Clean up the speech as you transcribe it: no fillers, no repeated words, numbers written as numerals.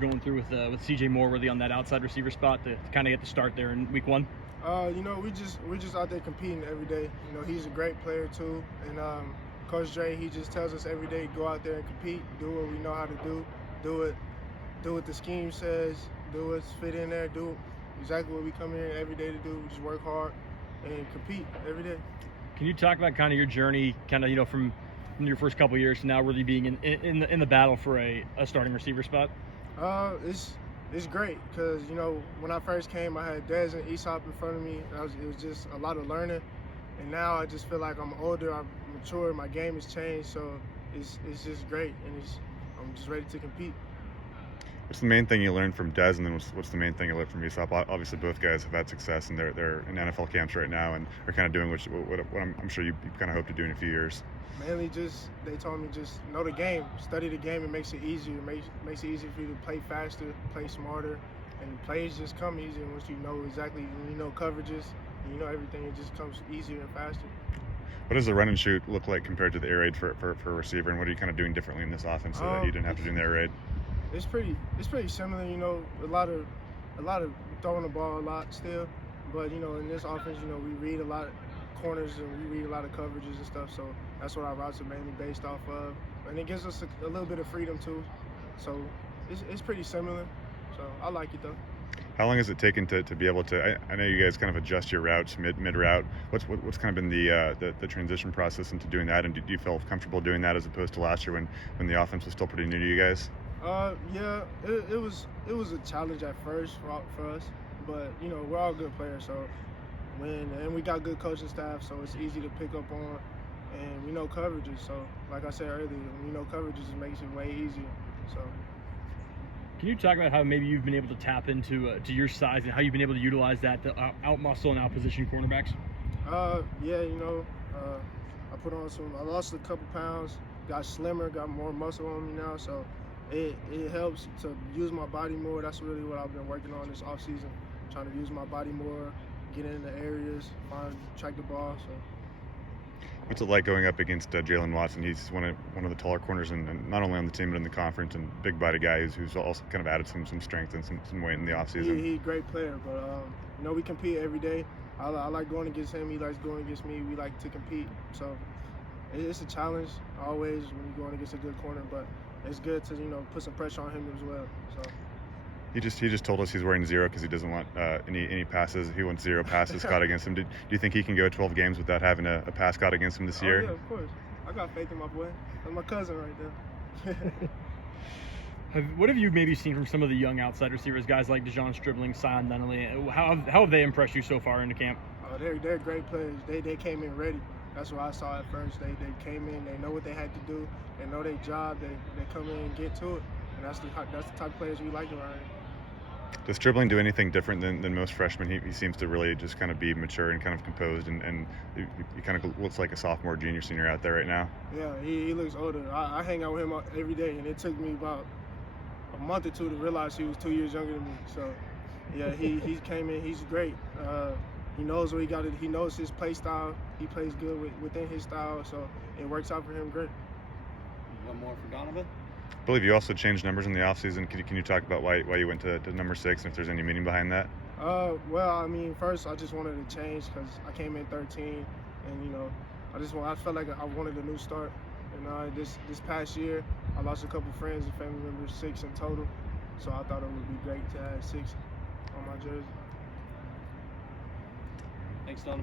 going through with CJ Moorworthy on that outside receiver spot to kind of get the start there in week 1? We're just out there competing every day. He's a great player too, and Coach Dre, he just tells us every day, go out there and compete, do what we know how to do what the scheme says, do what's fit in there, do exactly what we come in every day to do. We just work hard and compete every day. Can you talk about kind of your journey, from your first couple of years to now really being in the battle for a starting receiver spot? It's great because when I first came, I had Dez and Aesop in front of me. It was just a lot of learning, and now I just feel like I'm older, I'm mature, my game has changed, so it's just great, and I'm just ready to compete. What's the main thing you learned from Dez, and then what's the main thing you learned from Aesop? Obviously, both guys have had success, and they're in NFL camps right now, and are kind of doing what I'm sure you kind of hope to do in a few years. Mainly, they told me just know the game, study the game. It makes it easier. It makes it easier for you to play faster, play smarter, and plays just come easier once you know exactly. When you know coverages, and you know everything, it just comes easier and faster. What does the run and shoot look like compared to the air raid for a receiver, and what are you kind of doing differently in this offense so that you didn't have to do in the air raid? It's pretty similar. A lot of throwing the ball a lot still, but in this offense, we read a lot of corners and we read a lot of coverages and stuff. So that's what our routes are mainly based off of, and it gives us a little bit of freedom too. So it's pretty similar. So I like it though. How long has it taken to be able to? I know you guys kind of adjust your routes mid route. What's kind of been the transition process into doing that, and do you feel comfortable doing that as opposed to last year when the offense was still pretty new to you guys? Yeah, it was a challenge at first for us, but we're all good players, so and we got good coaching staff, so it's easy to pick up on, and we know coverages. So like I said earlier, when you know coverages, it makes it way easier. So. Can you talk about how maybe you've been able to tap into to your size and how you've been able to utilize that to out-muscle and out-position cornerbacks? I lost a couple pounds, got slimmer, got more muscle on me now, so it helps to use my body more. That's really what I've been working on this offseason, trying to use my body more, get in the areas, track the ball. So. What's it like going up against Jalen Watson? He's one of the taller corners, and not only on the team but in the conference, and big body guy who's also kind of added some strength and some weight in the offseason. He's a great player, but we compete every day. I like going against him. He likes going against me. We like to compete, so it's a challenge always when you're going against a good corner. But it's good to put some pressure on him as well. So. He just told us he's wearing 0 because he doesn't want any passes. He wants 0 passes caught against him. Do you think he can go 12 games without having a pass caught against him this year? Yeah, of course. I got faith in my boy. That's my cousin right there. What have you maybe seen from some of the young outside receivers, guys like Dejon Stribling, Donovan Ollie? How have they impressed you so far in the camp? They're great players. They came in ready. That's what I saw at first. They came in. They know what they had to do. They know their job. They come in and get to it. And that's the type of players we like around here. Does Stribling do anything different than most freshmen? He seems to really just kind of be mature and kind of composed, and he kind of looks like a sophomore, junior, senior out there right now. Yeah, he looks older. I hang out with him every day, and it took me about a month or 2 to realize he was 2 years younger than me. So, yeah, he came in. He's great. He knows what he got. He knows his play style. He plays good within his style, so it works out for him great. One more for Donovan. I believe you also changed numbers in the offseason. Can you talk about why you went to number 6 and if there's any meaning behind that? First I just wanted to change because I came in 13, and I felt like I wanted a new start. And this past year, I lost a couple friends and family members, 6 in total. So I thought it would be great to have 6 on my jersey. Thanks, Donovan.